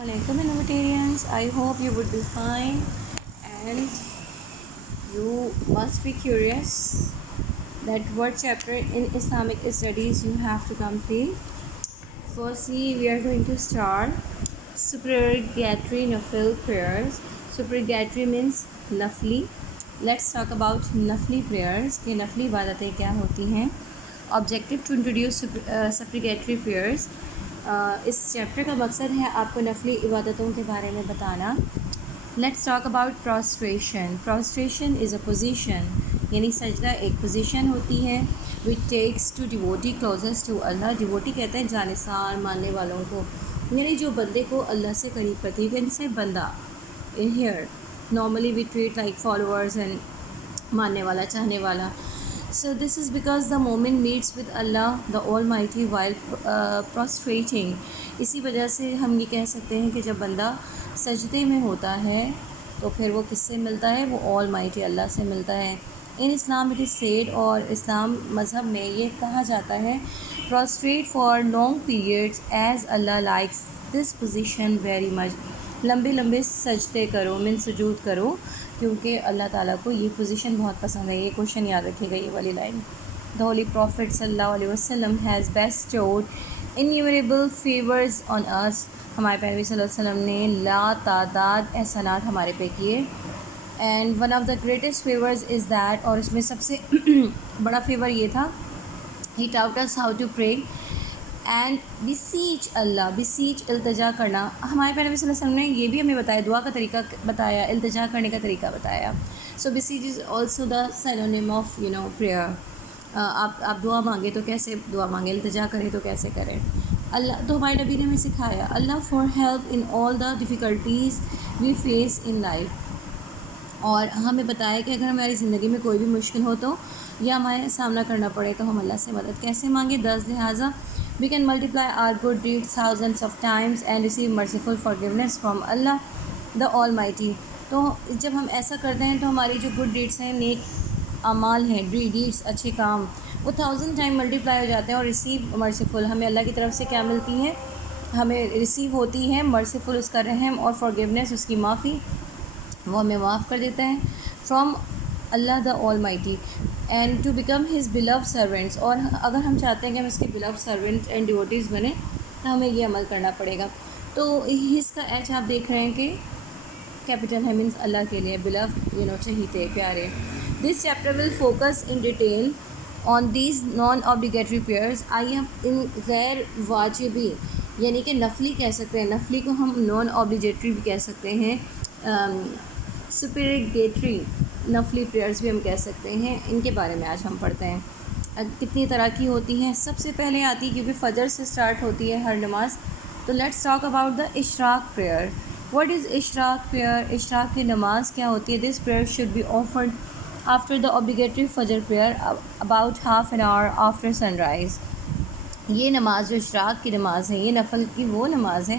Alaikum Innovatarians, I hope you would be fine and you must be curious that what chapter in Islamic studies you have to complete. Firstly, we are going to start supererogatory nafil prayers. Supererogatory means nafli. Let's talk about nafli prayers کہ نفلی عبادتیں کیا ہوتی ہیں. Objective to introduce supererogatory prayers. اس chapter کا مقصد ہے آپ کو نفلی عبادتوں کے بارے میں بتانا. Let's talk about prostration. Prostration is a position, یعنی سجدہ ایک پوزیشن ہوتی ہے which takes to devotee closest to Allah. Devotee کہتے ہیں جانثار ماننے والوں کو، یعنی جو بندے کو اللہ سے قریب کرتی ہے. ان سے بندہ in here normally we treat like followers and ماننے والا، چاہنے والا. So this is because the moment meets with Allah the Almighty while prostrating. اسی وجہ سے ہم یہ کہہ سکتے ہیں کہ جب بندہ سجدے میں ہوتا ہے تو پھر وہ کس سے ملتا ہے؟ وہ Almighty اللہ سے ملتا ہے. ان اسلام it is said، اور اسلام مذہب میں یہ کہا جاتا ہے prostrate for long periods as Allah likes this position very much. لمبے لمبے سجدے کرو، من سجود کرو، کیونکہ اللہ تعالیٰ کو یہ پوزیشن بہت پسند ہے. یہ کوشچن یاد رکھیے گا، یہ والی لائن. The Holy Prophet صلی اللہ علیہ وسلم has bestowed innumerable favors on us. ہمارے پیغمبر صلی اللہ علیہ وسلم نے لا تعداد احسانات ہمارے پہ کیے. And one of the greatest favors is that، اور اس میں سب سے بڑا فیور یہ تھا، he taught us how to pray and basically Allah. Basically التجا کرنا. ہمارے پیغمبر صلی اللہ علیہ وسلم نے یہ بھی ہمیں بتایا، دعا کا طریقہ بتایا، التجا کرنے کا طریقہ بتایا. So basically is also the synonym of prayer. آپ دعا مانگے تو کیسے دعا مانگے، التجا کریں تو کیسے کریں. اللہ تو ہمارے نبی نے ہمیں سکھایا Allah for help in all the difficulties we face in life. اور ہمیں بتایا کہ اگر ہماری زندگی میں کوئی بھی مشکل ہو تو یا ہمارے سامنا کرنا پڑے تو ہم اللہ سے مدد کیسے مانگیں. لہٰذا we can multiply our good deeds thousands of times and receive merciful forgiveness from Allah the Almighty. تو جب ہم ایسا کرتے ہیں تو ہماری جو گڈ ڈیڈس ہیں، نیک اعمال ہیں، ڈیڈس اچھے کام، وہ 1000 ٹائم ملٹیپلائی ہو جاتے ہیں. اور ریسیو مرسیفل، ہمیں اللہ کی طرف سے کیا ملتی ہے؟ ہمیں ریسیو ہوتی ہے مرسیفل، اس کا رحم، اور فارگیونیس، اس کی معافی، وہ ہمیں معاف کر دیتا ہے. From Allah the Almighty and to become his beloved servants. اور اگر ہم چاہتے ہیں کہ ہم اس کے beloved servant اینڈ devotees بنیں تو ہمیں یہ عمل کرنا پڑے گا. تو اس کا ایچ آپ دیکھ رہے ہیں کہ کیپٹل ہے، مینس اللہ کے لیے beloved، چہیتے، پیارے. This chapter will focus in detail on these non obligatory prayers. آئیے ہم ان غیر واجبی، یعنی کہ نفلی کہہ سکتے ہیں، نفلی کو ہم نان obligatory بھی کہہ سکتے ہیں، supererogatory نفلی پریئرز بھی ہم کہہ سکتے ہیں. ان کے بارے میں آج ہم پڑھتے ہیں. کتنی طرح کی ہوتی ہیں. سب سے پہلے آتی ہے، کیونکہ فجر سے سٹارٹ ہوتی ہے ہر نماز، تو لیٹس ٹاک اباؤٹ دا اشراق پریئر. واٹ از اشراق پریئر؟ اشراق کی نماز کیا ہوتی ہے؟ This prayer should be offered after the obligatory فجر prayer about half an hour after sunrise. یہ نماز جو اشراق کی نماز ہے، یہ نفل کی وہ نماز ہے،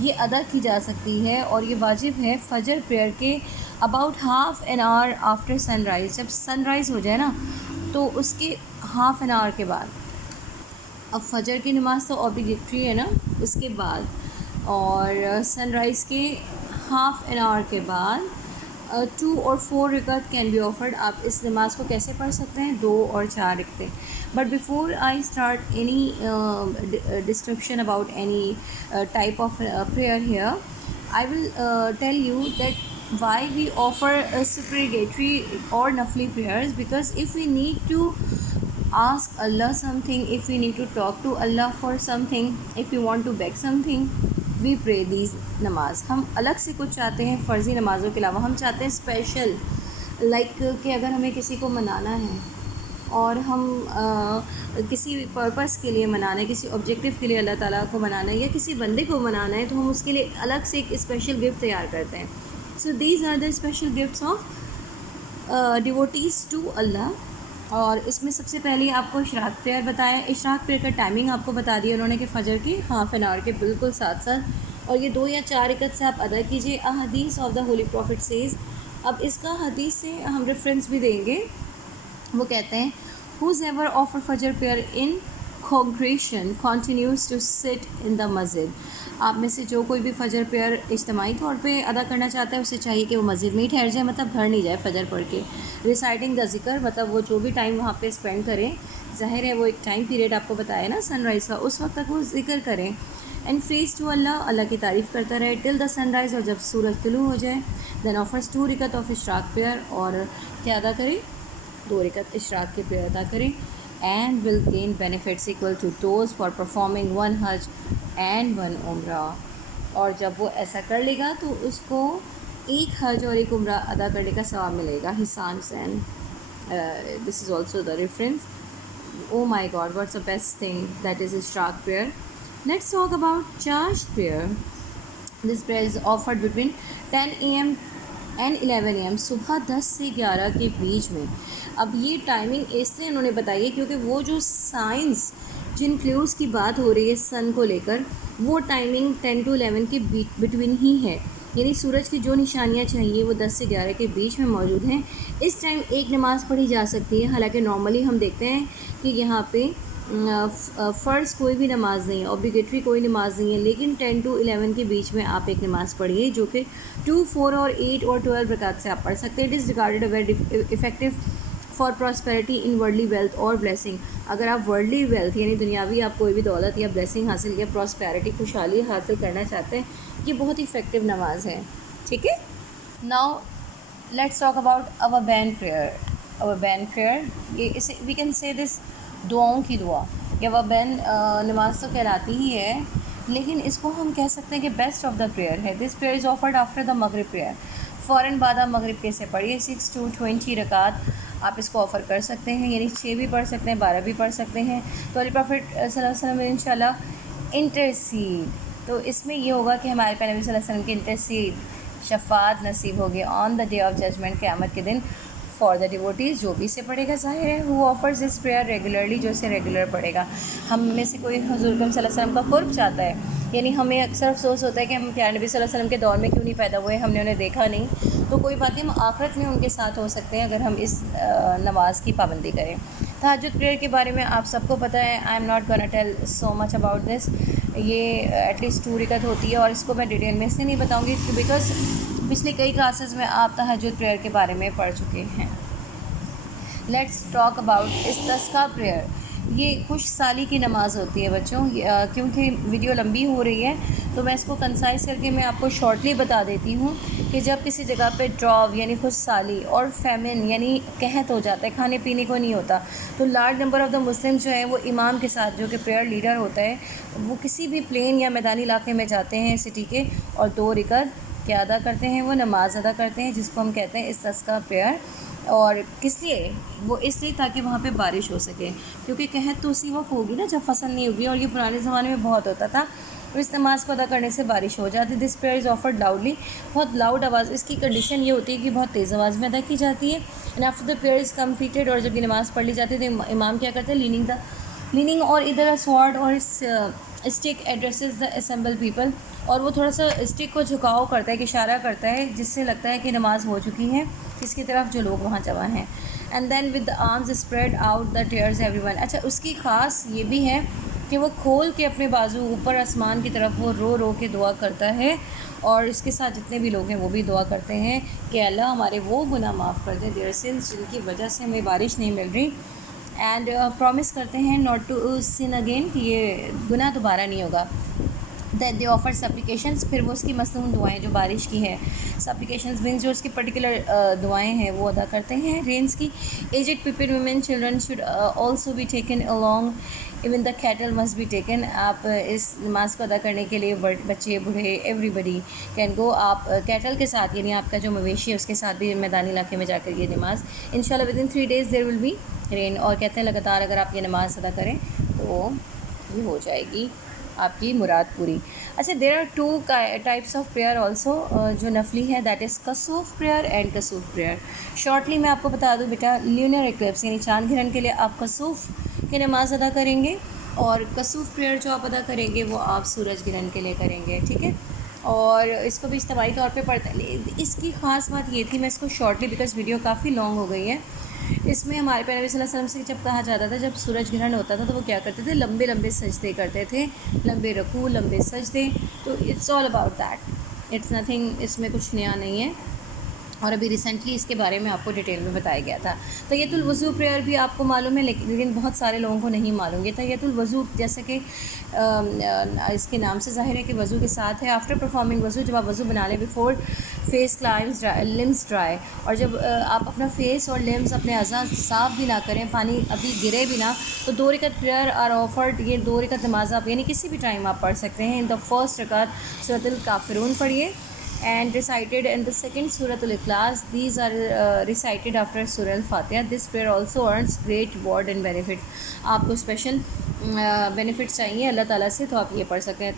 یہ ادا کی جا سکتی ہے اور یہ واجب ہے فجر پریئر کے about half an hour after sunrise. جب سن رائز ہو جائے نا تو اس کے ہاف این آور کے بعد. اب فجر کی نماز تو obligatory ہے نا، اس کے بعد، اور سن رائز کے ہاف این آور کے بعد 2 اور 4 رکعت کین بی آفرڈ. آپ اس نماز کو کیسے پڑھ سکتے ہیں؟ 2 اور 4 رکعتیں. But before I start any description about any type of prayer here, I will tell you that why we offer supererogatory or nafli prayers. Because if we need to ask Allah something, if we need to talk to Allah for something, if we want to beg something, we pray these namaz. ہم الگ سے کچھ چاہتے ہیں فرضی نمازوں کے علاوہ، ہم چاہتے ہیں اسپیشل، لائک کہ اگر ہمیں کسی کو منانا ہے اور ہم کسی پرپس کے لیے منانا ہے، کسی آبجیکٹیو کے لیے اللہ تعالیٰ کو منانا ہے، یا کسی بندے کو منانا ہے، تو ہم اس کے لیے الگ سے ایک اسپیشل گفٹ تیار کرتے ہیں. So these are the special gifts of duties to Allah. اور اس میں سب سے پہلے آپ کو اشراق پریئر بتایا. اشراق پریئر کا ٹائمنگ آپ کو بتا دیا انہوں نے کہ فجر کی ہاف این آور کے بالکل ساتھ ساتھ، اور یہ 2 یا 4 رکعت سے آپ ادا کیجیے. احادیث of the holy prophet says. اب اس کا حدیث سے ہم ریفرنس بھی دیں گے. وہ کہتے ہیں who's ever offer فجر prayer in congregation continues to sit in the masjid. آپ میں سے جو کوئی بھی فجر پریئر اجتماعی طور پہ ادا کرنا چاہتا ہے اسے چاہیے کہ وہ مسجد میں ہی ٹھہر جائے، مطلب گھر نہیں جائے فجر پڑھ کے. ریسائٹنگ دا ذکر، مطلب وہ جو بھی ٹائم وہاں پہ اسپینڈ کریں، ظاہر ہے وہ ایک ٹائم پیریڈ آپ کو بتایا نا سن رائز کا، اس وقت تک وہ ذکر کریں. اینڈ فیز ٹو اللہ، اللہ کی تعریف کرتا رہے ٹل دا سن رائز، اور جب سورج طلوع ہو جائے. دین آفرز 2 رکعت آف اشراق پریئر، اور کیا ادا کریں؟ 2 رکعت اشراق کے پریئر ادا کریں. And will gain benefits equal to those for performing 1 حج اینڈ 1 عمرہ. اور جب وہ ایسا کر لے گا تو اس کو 1 حج اور 1 عمرہ ادا کرنے کا ثواب ملے گا. Hassan Hussain, this is also the reference. Oh my God, what's the best thing? That is Ishraq prayer. Let's talk about Charge prayer. This prayer is offered between 10 a.m. and 11 a.m. صبح 10 سے 11 کے بیچ میں. اب یہ ٹائمنگ اس لیے انہوں نے بتائی ہے کیونکہ وہ جو سائنس جن کلیوز کی بات ہو رہی ہے سن کو لے کر، وہ ٹائمنگ 10 to 11 کے بٹوین ہی ہے. یعنی سورج کی جو نشانیاں چاہیے وہ 10 سے 11 کے بیچ میں موجود ہیں. اس ٹائم ایک نماز پڑھی جا سکتی ہے، حالانکہ نارملی ہم دیکھتے ہیں کہ یہاں پہ فرض کوئی بھی نماز نہیں ہے، اوبلیگیٹری کوئی نماز نہیں ہے، لیکن 10 to 11 کے بیچ میں آپ ایک نماز پڑھیے جو کہ 2، 4 اور 8 اور 12 رکعت سے آپ پڑھ سکتے ہیں. It is regarded a very effective for prosperity in worldly wealth اور بلیسنگ. اگر آپ ورلڈلی ویلتھ یعنی دنیاوی آپ کوئی بھی دولت یا بلیسنگ حاصل یا پراسپیرٹی خوشحالی حاصل کرنا چاہتے ہیں، یہ بہت ہی افیکٹو نماز ہے. ٹھیک ہے. Now let's talk about our band prayer. our band prayer، یہ اسے وی کین سے دس دعاؤں کی دعا. یہ our band نماز تو کہلاتی ہی ہے، لیکن اس کو ہم کہہ سکتے ہیں کہ بیسٹ آف دا پریئر ہے. دس prayer is offered after the maghrib prayer. فوراً بعد آپ مغرب کے سے پڑھیے. 6 to 20 رکعت آپ اس کو آفر کر سکتے ہیں، یعنی 6 بھی پڑھ سکتے ہیں، 12 بھی پڑھ سکتے ہیں. تو علی پروفٹ صلی اللہ علیہ وسلم انشاءاللہ انٹرسیڈ، تو اس میں یہ ہوگا کہ ہمارے پیارے نبی صلی اللہ علیہ وسلم کی انٹرسیڈ شفاعت نصیب ہوگی آن دا ڈے آف ججمنٹ، قیامت کے دن. فار دا ڈیوٹیز، جو بھی اسے پڑھے گا ظاہر ہے، ہو آفرز دس پریئر ریگولرلی، جو اسے ریگولر پڑھے گا. ہم میں سے کوئی حضور اکرم صلی اللہ علیہ وسلم کا قرب چاہتا ہے، یعنی ہمیں اکثر افسوس ہوتا ہے کہ ہم پیارے نبی صلی اللہ علیہ وسلم کے دور میں کیوں نہیں پیدا ہوئے، ہم نے انہیں دیکھا نہیں. تو کوئی بات نہیں، ہم آخرت میں ان کے ساتھ ہو سکتے ہیں اگر ہم اس نماز کی پابندی کریں. تہجد پریئر کے بارے میں آپ سب کو پتہ ہے. I am not gonna tell so much about this. یہ ایٹ لیسٹ 2 رکعت ہوتی ہے، اور اس کو میں ڈیٹیل میں اس لیے نہیں بتاؤں گی بیکاز پچھلی کئی کلاسز میں آپ تہجد پریئر کے بارے میں پڑھ چکے ہیں. لیٹس ٹاک اباؤٹ استسقاء پریئر. یہ خوش سالی کی نماز ہوتی ہے بچوں. کیونکہ ویڈیو لمبی ہو رہی ہے تو میں اس کو کنسائز کر کے میں آپ کو شارٹلی بتا دیتی ہوں کہ جب کسی جگہ پہ ڈراو یعنی خوش سالی اور فیمن یعنی قحط ہو جاتا ہے، کھانے پینے کو نہیں ہوتا، تو لارج نمبر آف دا مسلم جو ہیں وہ امام کے ساتھ، جو کہ پریئر لیڈر ہوتا ہے، وہ کسی بھی پلین یا میدانی علاقے میں جاتے ہیں سٹی کے، اور 2 رکعت کیا ادا کرتے ہیں، وہ نماز ادا کرتے ہیں جس کو ہم کہتے ہیں استسقاء پریئر. اور کس لیے؟ وہ اس لیے تاکہ وہاں پہ بارش ہو سکے، کیونکہ قحط تو اسی وقت ہوگی نا جب فصل نہیں ہوگی، اور یہ پرانے زمانے میں بہت ہوتا تھا. تو اس نماز کو ادا کرنے سے بارش ہو جاتی. دس پریئر از آفرڈ لاؤڈلی، بہت لاؤڈ آواز. اس کی کنڈیشن یہ ہوتی ہے کہ بہت تیز آواز میں ادا کی جاتی ہے. And after the prayer is completed, اور جب یہ نماز پڑھ لی جاتی ہے تو امام کیا کرتے ہیں؟ لیننگ اور ادھر سوارڈ اور stick addresses the assemble people, اور وہ تھوڑا سا اسٹک کو جھکاؤ کرتا ہے کہ اشارہ کرتا ہے جس سے لگتا ہے کہ نماز ہو چکی ہے، کس کی طرف؟ جو لوگ وہاں جمع ہیں. And then with the arms spread out the tears everyone. اچھا، اس کی خاص یہ بھی ہے کہ وہ کھول کے اپنے بازو اوپر آسمان کی طرف وہ رو رو کے دعا کرتا ہے، اور اس کے ساتھ جتنے بھی لوگ ہیں وہ بھی دعا کرتے ہیں کہ اللہ ہمارے وہ گناہ معاف کر دیں، دیئر سنس، جن کی وجہ سے ہمیں بارش نہیں مل رہی. اینڈ پرومس کرتے ہیں ناٹ ٹو سن اگین، کہ یہ گناہ دوبارہ نہیں ہوگا. دیٹ دے آفر سپلیکیشنز، پھر وہ اس کی مصنون دعائیں جو بارش کی ہیں، سپلیکیشنز مینس جو اس کی پرٹیکولر دعائیں ہیں وہ ادا کرتے ہیں رینس کی. Aged people, women, children should also be taken along. Even the cattle must be taken. آپ اس نماز کو ادا کرنے کے لیے بچے، بوڑھے، ایوری بڈی کین گو. آپ کیٹل کے ساتھ یعنی آپ کا جو مویشی ہے اس کے ساتھ بھی میدانی علاقے میں جا کر یہ نماز انشاءاللہ within 3 days there will be rain. اور کہتے ہیں لگاتار اگر آپ یہ نماز ادا کریں تو یہ ہو جائے گی آپ کی مراد پوری. اچھا، there are 2 types of prayer also جو نفلی ہے، دیٹ از کسوف پریئر اینڈ کسوف پریئر. شارٹلی میں آپ کو بتا دوں بیٹا، لیونر ایکلپس یعنی چاند گرہن کے لیے آپ کسوف کی نماز ادا کریں گے، اور کسوف پریئر جو آپ ادا کریں گے وہ آپ سورج گرہن کے لیے کریں گے. ٹھیک ہے. اور اس کو بھی اجتماعی طور پہ پڑھتے ہیں. اس کی خاص بات یہ تھی، میں اس کو شارٹلی بیکاز ویڈیو کافی لانگ ہو گئی ہے، اس میں ہمارے پیارے نبی صلی اللہ علیہ وسلم سے جب کہا جاتا تھا جب سورج گرہن ہوتا تھا تو وہ کیا کرتے تھے, لمبے لمبے سجدے کرتے تھے, لمبے رکوع, لمبے سجدے. تو it's all about that, it's nothing, اس میں کچھ نیا نہیں ہے. اور ابھی ریسنٹلی اس کے بارے میں آپ کو ڈیٹیل میں بتایا گیا تھا. تحیۃ الوضو پریئر بھی آپ کو معلوم ہے, لیکن بہت سارے لوگوں کو نہیں معلوم. یہ تحیۃ الوضو جیسے کہ اس کے نام سے ظاہر ہے کہ وضو کے ساتھ ہے. آفٹر پرفارمنگ وضو, جب آپ وضو بنا لیں, بیفور فیس لمس ڈرائی, اور جب آپ اپنا فیس اور لمس اپنے اعضاء صاف بھی نہ کریں, پانی ابھی گرے بھی نہ, تو 2 رکعت پریئر آر آفرڈ. یہ 2 رکعت نماز آپ یعنی کسی بھی ٹائم آپ پڑھ سکتے ہیں. ان دا فرسٹ رکعت سورۃ الکافرون پڑھیے, and recited in the second Surah Al-Ikhlas. These are recited after Surah Al-Fatiha. This prayer also earns great reward and benefit. آپ کو اسپیشل بینیفٹس چاہیے اللہ تعالیٰ سے تو آپ یہ پڑھ سکیں.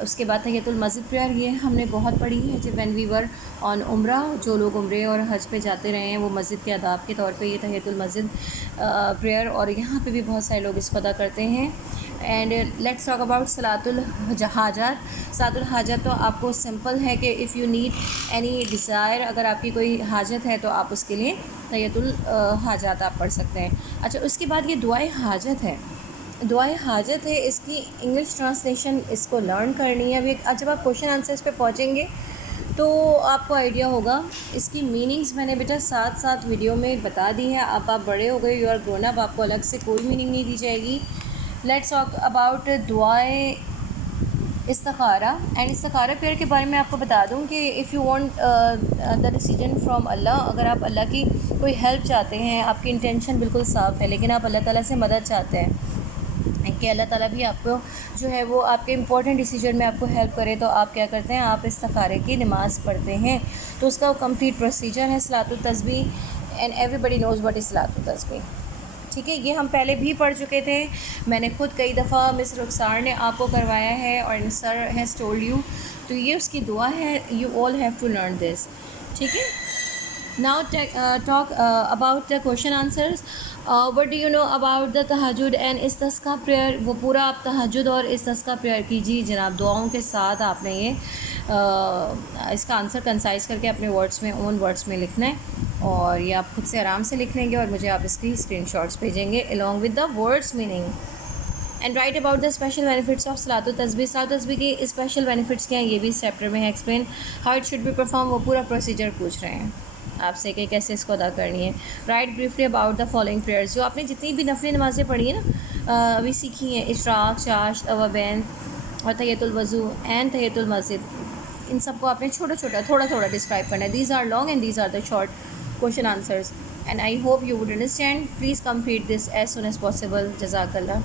اس کے بعد تحیۃ المسجد پریئر, یہ ہم نے بہت پڑھی ہے جب وین وی ور آن عمرہ. جو لوگ عمرے اور حج پہ جاتے رہے ہیں وہ مسجد کے آداب کے طور پہ یہ تحیۃ المسجد پریئر, اور یہاں پہ بھی بہت سارے لوگ اس کو ادا کرتے ہیں. اینڈ لیٹس ٹاک اباؤٹ صلاۃ الحاجات. صلاۃ الحاجات تو آپ کو سمپل ہے کہ if you need any Dzire, اگر آپ کی کوئی حاجت ہے تو آپ اس کے لیے تحیۃ الحاجات آپ پڑھ سکتے ہیں. اچھا, اس کے بعد یہ دعائے حاجت ہے. دعائے حاجت ہے, اس کی انگلش ٹرانسلیشن اس کو لرن کرنی ہے. ابھی جب آپ کوشچن آنسرس پہ پہنچیں گے تو آپ کو آئیڈیا ہوگا. اس کی میننگز میں نے بیٹا ساتھ ساتھ ویڈیو میں بتا دی ہے. اب آپ بڑے ہو گئے, یو آر گرون اپ, آپ کو الگ سے کوئی میننگ نہیں دی جائے گی. لیٹس ٹاک اباؤٹ دعائے استخارہ. اینڈ استخارہ پیئر کے بارے میں آپ کو بتا دوں کہ if you want the decision from Allah, اگر آپ اللہ کی کوئی ہیلپ چاہتے ہیں, آپ کی انٹینشن بالکل صاف ہے, لیکن آپ اللہ تعالیٰ سے مدد چاہتے ہیں کہ اللہ تعالیٰ بھی آپ کو جو ہے وہ آپ کے امپورٹنٹ ڈیسیجن میں آپ کو ہیلپ کرے, تو آپ کیا کرتے ہیں, آپ استخارے کی نماز پڑھتے ہیں. تو اس کا کمپلیٹ پروسیجر ہے صلاۃ التسبیح, and everybody knows what is صلاۃ التسبیح. ٹھیک ہے, یہ ہم پہلے بھی پڑھ چکے تھے. میں نے خود کئی دفعہ مس رخسار نے آپ کو کروایا ہے, اور سر ہیز ٹولڈ یو. تو یہ اس کی دعا ہے, you all have to learn this. ٹھیک ہے, now talk about the question answers. What do you know about the تہجد اینڈ استسقاء پریئر. وہ پورا آپ تہجد اور استسقاء پریئر کیجیے جناب, دعاؤں کے ساتھ آپ نے یہ اس کا آنسر کنسائز کر کے اپنے ورڈس میں, اون ورڈس میں لکھنا ہے, اور یہ آپ خود سے آرام سے لکھ لیں گے, اور مجھے آپ اس کی اسکرین شاٹس بھیجیں گے along with the words meaning. And right about the special benefits of صلاۃ التسبیح. صلاۃ التسبیح کے اسپیشل بینیفٹس کیا ہیں یہ بھی اس چیپٹر میں ہے explain. How it should be perform, وہ پورا پروسیجر پوچھ رہے ہیں آپ سے کہ کیسے اس کو ادا کرنی ہے. Right briefly about the following prayers. جو آپ نے جتنی بھی نفلی نمازیں پڑھی ہیں نا, ابھی سیکھی ہیں, اشراق, چاشت, اوابین اور تحیۃ الوضو اینڈ تحیۃ المسجد, ان سب کو آپ نے چھوٹا چھوٹا تھوڑا تھوڑا ڈسکرائب کرنا ہے. These are long and these are the short question answers, and I hope you would understand. Please complete this as soon as possible. Jazakallah.